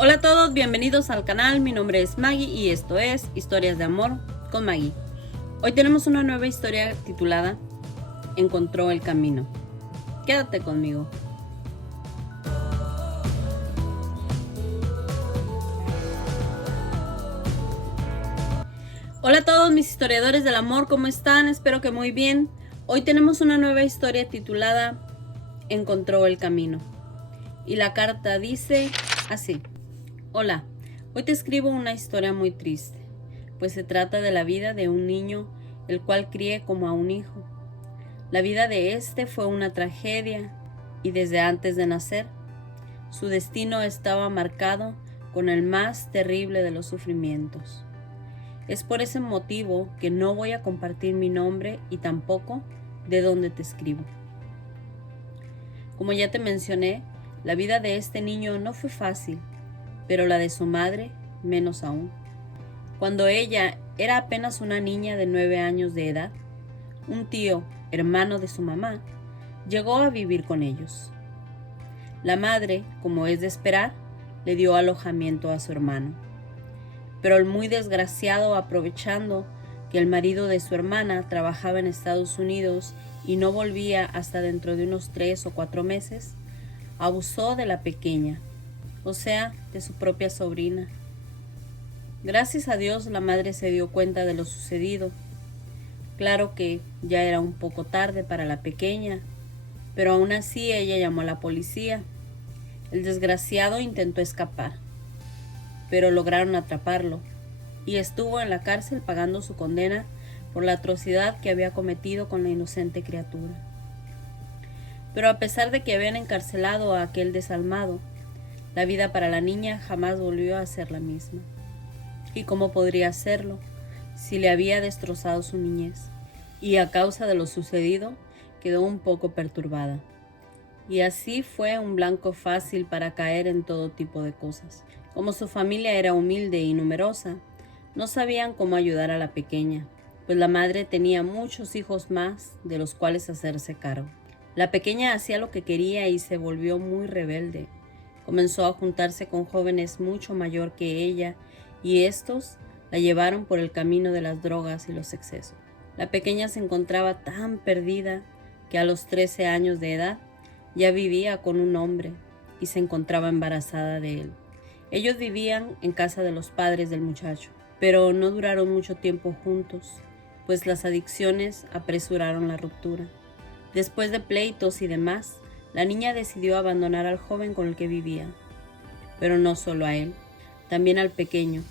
Hola a todos, bienvenidos al canal, mi nombre es Maggie y esto es Historias de Amor con Maggie. Hoy tenemos una nueva historia titulada Encontró el camino. Quédate conmigo. Hola a todos mis historiadores del amor, ¿cómo están? Espero que muy bien. Hoy tenemos una nueva historia titulada Encontró el camino. Y la carta dice así: Hola, hoy te escribo una historia muy triste, pues se trata de la vida de un niño el cual crié como a un hijo. La vida de este fue una tragedia y desde antes de nacer, su destino estaba marcado con el más terrible de los sufrimientos. Es por ese motivo que no voy a compartir mi nombre y tampoco de dónde te escribo. Como ya te mencioné, la vida de este niño no fue fácil, pero la de su madre menos aún. Cuando ella era apenas una niña de 9 años de edad, un tío, hermano de su mamá, llegó a vivir con ellos. La madre, como es de esperar, le dio alojamiento a su hermano. Pero el muy desgraciado, aprovechando que el marido de su hermana trabajaba en Estados Unidos y no volvía hasta dentro de unos 3 o 4 meses, abusó de la pequeña, o sea, de su propia sobrina. Gracias a Dios la madre se dio cuenta de lo sucedido. Claro que ya era un poco tarde para la pequeña, pero aún así ella llamó a la policía. El desgraciado intentó escapar, pero lograron atraparlo y estuvo en la cárcel pagando su condena por la atrocidad que había cometido con la inocente criatura. Pero a pesar de que habían encarcelado a aquel desalmado, la vida para la niña jamás volvió a ser la misma. ¿Y cómo podría hacerlo si le había destrozado su niñez? Y a causa de lo sucedido, quedó un poco perturbada. Y así fue un blanco fácil para caer en todo tipo de cosas. Como su familia era humilde y numerosa, no sabían cómo ayudar a la pequeña, pues la madre tenía muchos hijos más de los cuales hacerse cargo. La pequeña hacía lo que quería y se volvió muy rebelde. Comenzó a juntarse con jóvenes mucho mayor que ella y estos la llevaron por el camino de las drogas y los excesos. La pequeña se encontraba tan perdida que a los 13 años de edad ya vivía con un hombre y se encontraba embarazada de él. Ellos vivían en casa de los padres del muchacho, pero no duraron mucho tiempo juntos, pues las adicciones apresuraron la ruptura. Después de pleitos y demás, la niña decidió abandonar al joven con el que vivía, pero no solo a él, también al pequeño,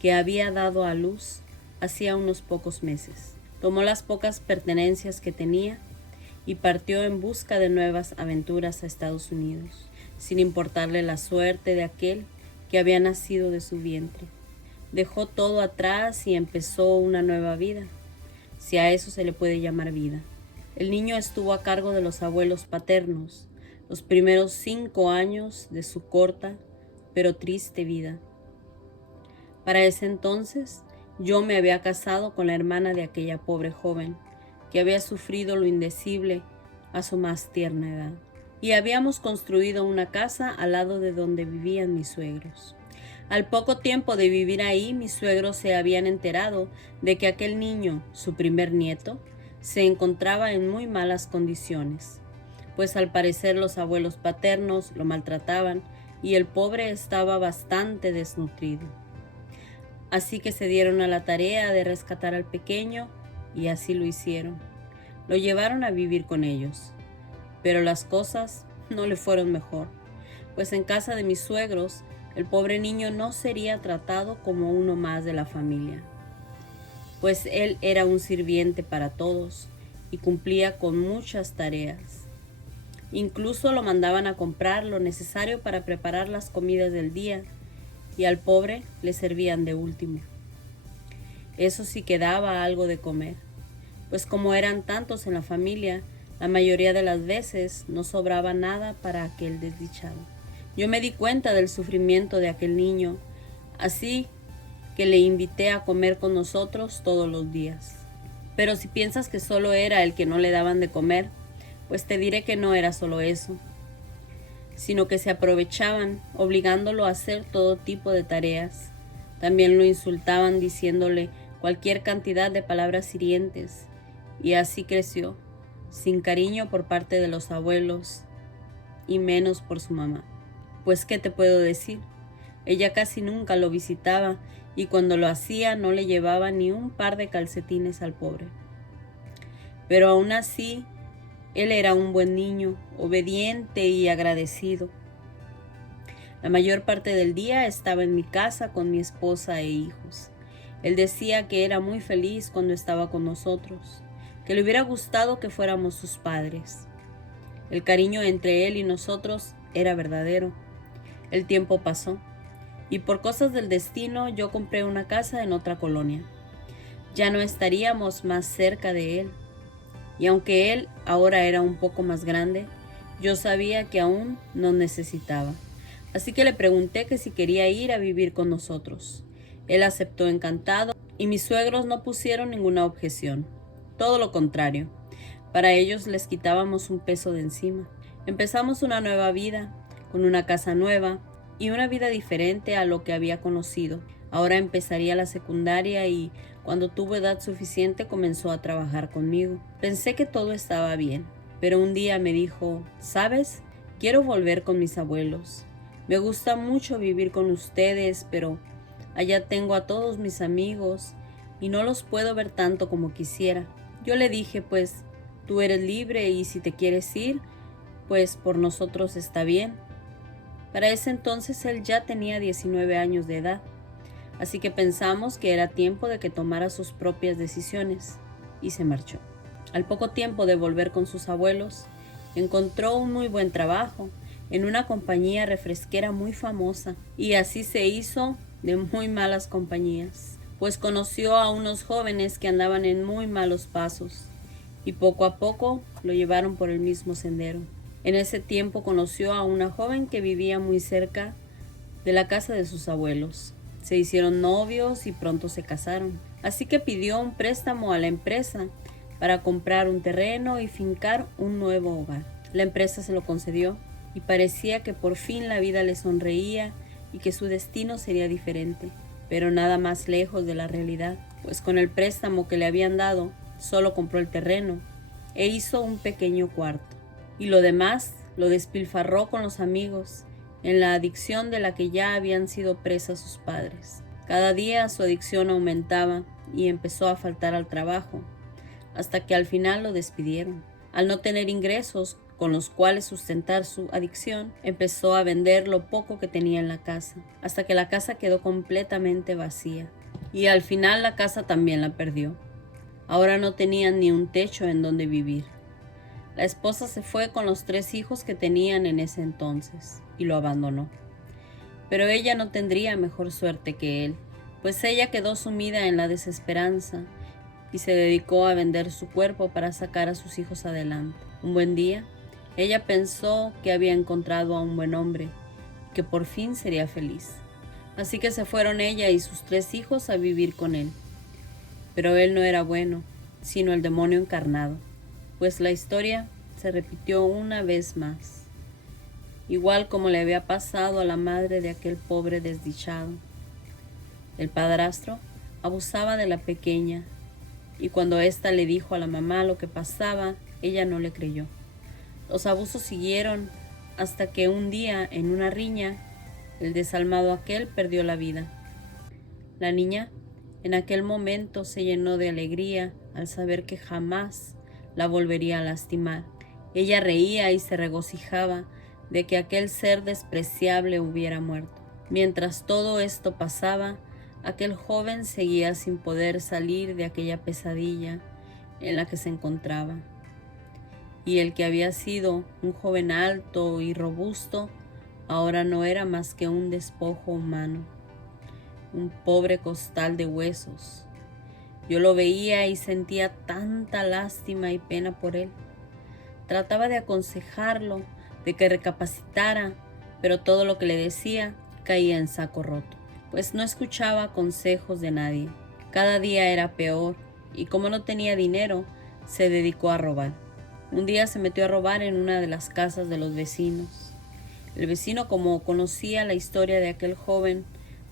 que había dado a luz hacía unos pocos meses. Tomó las pocas pertenencias que tenía y partió en busca de nuevas aventuras a Estados Unidos, sin importarle la suerte de aquel que había nacido de su vientre. Dejó todo atrás y empezó una nueva vida, si a eso se le puede llamar vida. El niño estuvo a cargo de los abuelos paternos los primeros 5 años de su corta pero triste vida. Para ese entonces, yo me había casado con la hermana de aquella pobre joven, que había sufrido lo indecible a su más tierna edad, y habíamos construido una casa al lado de donde vivían mis suegros. Al poco tiempo de vivir ahí, mis suegros se habían enterado de que aquel niño, su primer nieto, se encontraba en muy malas condiciones, pues al parecer los abuelos paternos lo maltrataban y el pobre estaba bastante desnutrido. Así que se dieron a la tarea de rescatar al pequeño y así lo hicieron. Lo llevaron a vivir con ellos, pero las cosas no le fueron mejor, pues en casa de mis suegros el pobre niño no sería tratado como uno más de la familia, pues él era un sirviente para todos y cumplía con muchas tareas. Incluso lo mandaban a comprar lo necesario para preparar las comidas del día y al pobre le servían de último. Eso sí que daba algo de comer, pues como eran tantos en la familia, la mayoría de las veces no sobraba nada para aquel desdichado. Yo me di cuenta del sufrimiento de aquel niño, así que le invité a comer con nosotros todos los días. Pero si piensas que solo era el que no le daban de comer, pues te diré que no era solo eso. sino que se aprovechaban, obligándolo a hacer todo tipo de tareas. También lo insultaban diciéndole cualquier cantidad de palabras hirientes, y así creció, sin cariño por parte de los abuelos, y menos por su mamá. Pues, ¿qué te puedo decir? Ella casi nunca lo visitaba, y cuando lo hacía no le llevaba ni un par de calcetines al pobre. Pero aún así, él era un buen niño, obediente y agradecido. La mayor parte del día estaba en mi casa con mi esposa e hijos. Él decía que era muy feliz cuando estaba con nosotros, que le hubiera gustado que fuéramos sus padres. El cariño entre él y nosotros era verdadero. El tiempo pasó, y por cosas del destino yo compré una casa en otra colonia. Ya no estaríamos más cerca de él. Y aunque él ahora era un poco más grande, yo sabía que aún nos necesitaba. Así que le pregunté que si quería ir a vivir con nosotros. Él aceptó encantado y mis suegros no pusieron ninguna objeción. Todo lo contrario, para ellos les quitábamos un peso de encima. Empezamos una nueva vida, con una casa nueva y una vida diferente a lo que había conocido. Ahora empezaría la secundaria y cuando tuvo edad suficiente comenzó a trabajar conmigo. Pensé que todo estaba bien, pero un día me dijo, ¿sabes? Quiero volver con mis abuelos. Me gusta mucho vivir con ustedes, pero allá tengo a todos mis amigos y no los puedo ver tanto como quisiera. Yo le dije, pues, tú eres libre y si te quieres ir, pues por nosotros está bien. Para ese entonces él ya tenía 19 años de edad. Así que pensamos que era tiempo de que tomara sus propias decisiones, y se marchó. Al poco tiempo de volver con sus abuelos, encontró un muy buen trabajo en una compañía refresquera muy famosa, y así se hizo de muy malas compañías, pues conoció a unos jóvenes que andaban en muy malos pasos, y poco a poco lo llevaron por el mismo sendero. En ese tiempo conoció a una joven que vivía muy cerca de la casa de sus abuelos. Se hicieron novios y pronto se casaron. Así que pidió un préstamo a la empresa para comprar un terreno y fincar un nuevo hogar. La empresa se lo concedió y parecía que por fin la vida le sonreía y que su destino sería diferente. Pero nada más lejos de la realidad, pues con el préstamo que le habían dado, solo compró el terreno e hizo un pequeño cuarto. Y lo demás lo despilfarró con los amigos, en la adicción de la que ya habían sido presas sus padres. Cada día su adicción aumentaba y empezó a faltar al trabajo, hasta que al final lo despidieron. Al no tener ingresos con los cuales sustentar su adicción, empezó a vender lo poco que tenía en la casa, hasta que la casa quedó completamente vacía. Y al final la casa también la perdió. Ahora no tenían ni un techo en donde vivir. La esposa se fue con los 3 hijos que tenían en ese entonces y lo abandonó. Pero ella no tendría mejor suerte que él, pues ella quedó sumida en la desesperanza y se dedicó a vender su cuerpo para sacar a sus hijos adelante. Un buen día, ella pensó que había encontrado a un buen hombre, que por fin sería feliz. Así que se fueron ella y sus 3 hijos a vivir con él. Pero él no era bueno, sino el demonio encarnado, pues la historia se repitió una vez más, igual como le había pasado a la madre de aquel pobre desdichado. El padrastro abusaba de la pequeña, y cuando ésta le dijo a la mamá lo que pasaba, ella no le creyó. Los abusos siguieron hasta que un día, en una riña, el desalmado aquel perdió la vida. La niña, en aquel momento, se llenó de alegría al saber que jamás la volvería a lastimar. Ella reía y se regocijaba de que aquel ser despreciable hubiera muerto. Mientras todo esto pasaba, aquel joven seguía sin poder salir de aquella pesadilla en la que se encontraba. Y el que había sido un joven alto y robusto, ahora no era más que un despojo humano, un pobre costal de huesos. Yo lo veía y sentía tanta lástima y pena por él. Trataba de aconsejarlo, de que recapacitara, pero todo lo que le decía caía en saco roto, pues no escuchaba consejos de nadie. Cada día era peor, y como no tenía dinero, se dedicó a robar. Un día se metió a robar en una de las casas de los vecinos. El vecino, como conocía la historia de aquel joven,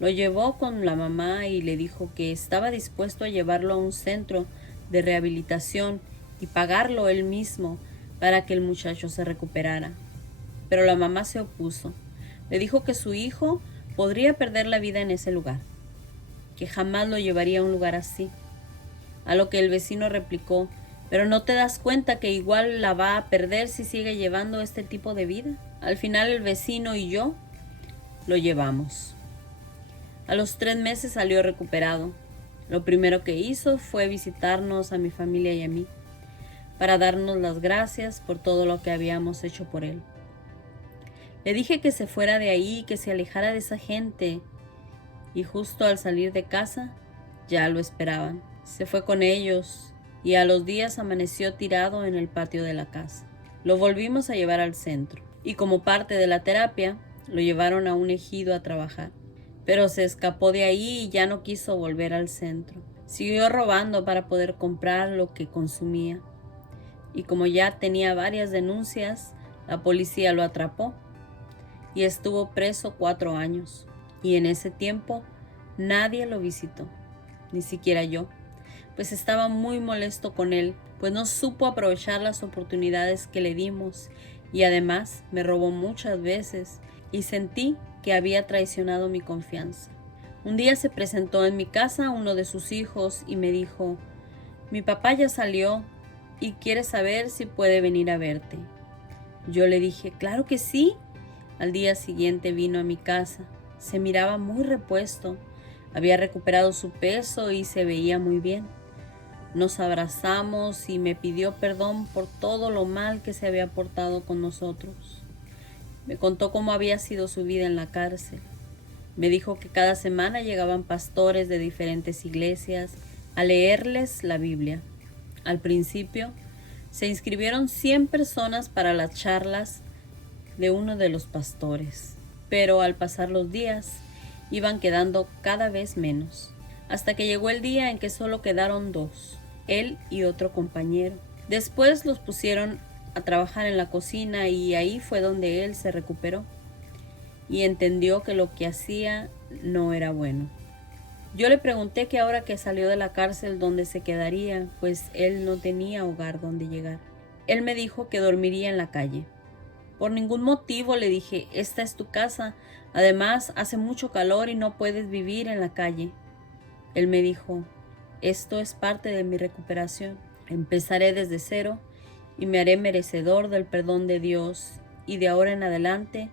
lo llevó con la mamá y le dijo que estaba dispuesto a llevarlo a un centro de rehabilitación y pagarlo él mismo para que el muchacho se recuperara. Pero la mamá se opuso. Le dijo que su hijo podría perder la vida en ese lugar, que jamás lo llevaría a un lugar así. A lo que el vecino replicó: ¿pero no te das cuenta que igual la va a perder si sigue llevando este tipo de vida? Al final el vecino y yo lo llevamos. A los 3 meses salió recuperado. Lo primero que hizo fue visitarnos a mi familia y a mí, para darnos las gracias por todo lo que habíamos hecho por él. Le dije que se fuera de ahí, que se alejara de esa gente, y justo al salir de casa ya lo esperaban. Se fue con ellos y a los días amaneció tirado en el patio de la casa. Lo volvimos a llevar al centro y como parte de la terapia lo llevaron a un ejido a trabajar. Pero se escapó de ahí y ya no quiso volver al centro. Siguió robando para poder comprar lo que consumía. Y como ya tenía varias denuncias, la policía lo atrapó y estuvo preso 4 años. Y en ese tiempo nadie lo visitó, ni siquiera yo, pues estaba muy molesto con él, pues no supo aprovechar las oportunidades que le dimos y además me robó muchas veces y sentí que había traicionado mi confianza. Un día se presentó en mi casa uno de sus hijos y me dijo: mi papá ya salió y quiere saber si puede venir a verte. Yo le dije: claro que sí. Al día siguiente vino a mi casa. Se miraba muy repuesto, había recuperado su peso y se veía muy bien. Nos abrazamos y me pidió perdón por todo lo mal que se había portado con nosotros. Me contó cómo había sido su vida en la cárcel. Me dijo que cada semana llegaban pastores de diferentes iglesias a leerles la Biblia. Al principio se inscribieron 100 personas para las charlas de uno de los pastores, pero al pasar los días iban quedando cada vez menos, hasta que llegó el día en que solo quedaron 2, él y otro compañero. Después los pusieron a trabajar en la cocina y ahí fue donde él se recuperó y entendió que lo que hacía no era bueno. Yo le pregunté que ahora que salió de la cárcel dónde se quedaría, pues él no tenía hogar donde llegar. Él me dijo que dormiría en la calle. Por ningún motivo le dije: esta es tu casa, además hace mucho calor y no puedes vivir en la calle. Él me dijo: esto es parte de mi recuperación. Empezaré desde cero y me haré merecedor del perdón de Dios y de ahora en adelante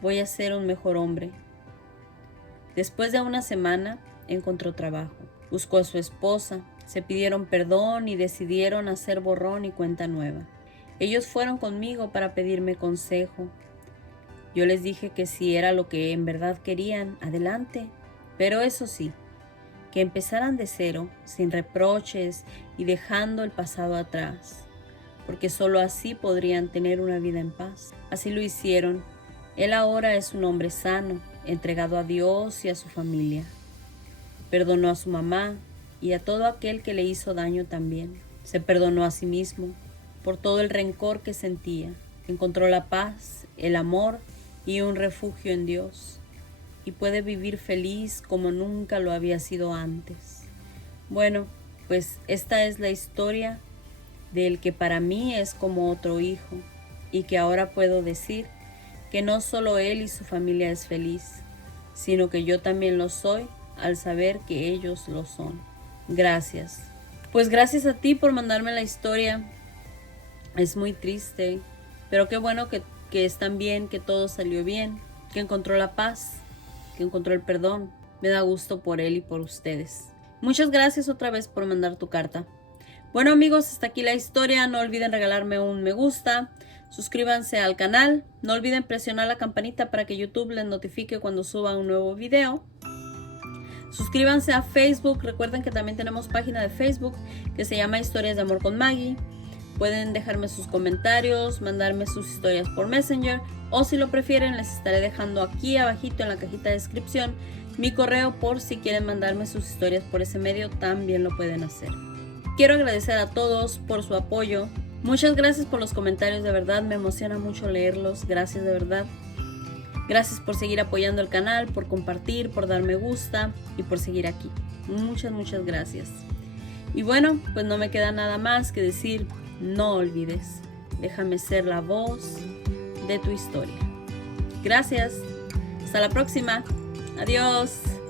voy a ser un mejor hombre. Después de una semana encontró trabajo, buscó a su esposa, se pidieron perdón y decidieron hacer borrón y cuenta nueva. Ellos fueron conmigo para pedirme consejo. Yo les dije que si era lo que en verdad querían, adelante, pero eso sí, que empezaran de cero, sin reproches y dejando el pasado atrás, porque solo así podrían tener una vida en paz. Así lo hicieron. Él ahora es un hombre sano, entregado a Dios y a su familia. Perdonó a su mamá y a todo aquel que le hizo daño también. Se perdonó a sí mismo por todo el rencor que sentía. Encontró la paz, el amor y un refugio en Dios. Y puede vivir feliz como nunca lo había sido antes. Bueno, pues esta es la historia del que para mí es como otro hijo y que ahora puedo decir que no solo él y su familia es feliz, sino que yo también lo soy al saber que ellos lo son. Gracias. Pues gracias a ti por mandarme la historia. Es muy triste, pero qué bueno que están bien, que todo salió bien, que encontró la paz, que encontró el perdón. Me da gusto por él y por ustedes. Muchas gracias otra vez por mandar tu carta. Bueno amigos, hasta aquí la historia. No olviden regalarme un me gusta, suscríbanse al canal, no olviden presionar la campanita para que YouTube les notifique cuando suba un nuevo video. Suscríbanse a Facebook, recuerden que también tenemos página de Facebook que se llama Historias de Amor con Maggie. Pueden dejarme sus comentarios, mandarme sus historias por Messenger o si lo prefieren les estaré dejando aquí abajito en la cajita de descripción mi correo por si quieren mandarme sus historias por ese medio, también lo pueden hacer. Quiero agradecer a todos por su apoyo. Muchas gracias por los comentarios, de verdad me emociona mucho leerlos, gracias de verdad. Gracias por seguir apoyando el canal, por compartir, por dar me gusta y por seguir aquí. Muchas gracias. Y bueno, pues no me queda nada más que decir, no olvides, déjame ser la voz de tu historia. Gracias. Hasta la próxima. Adiós.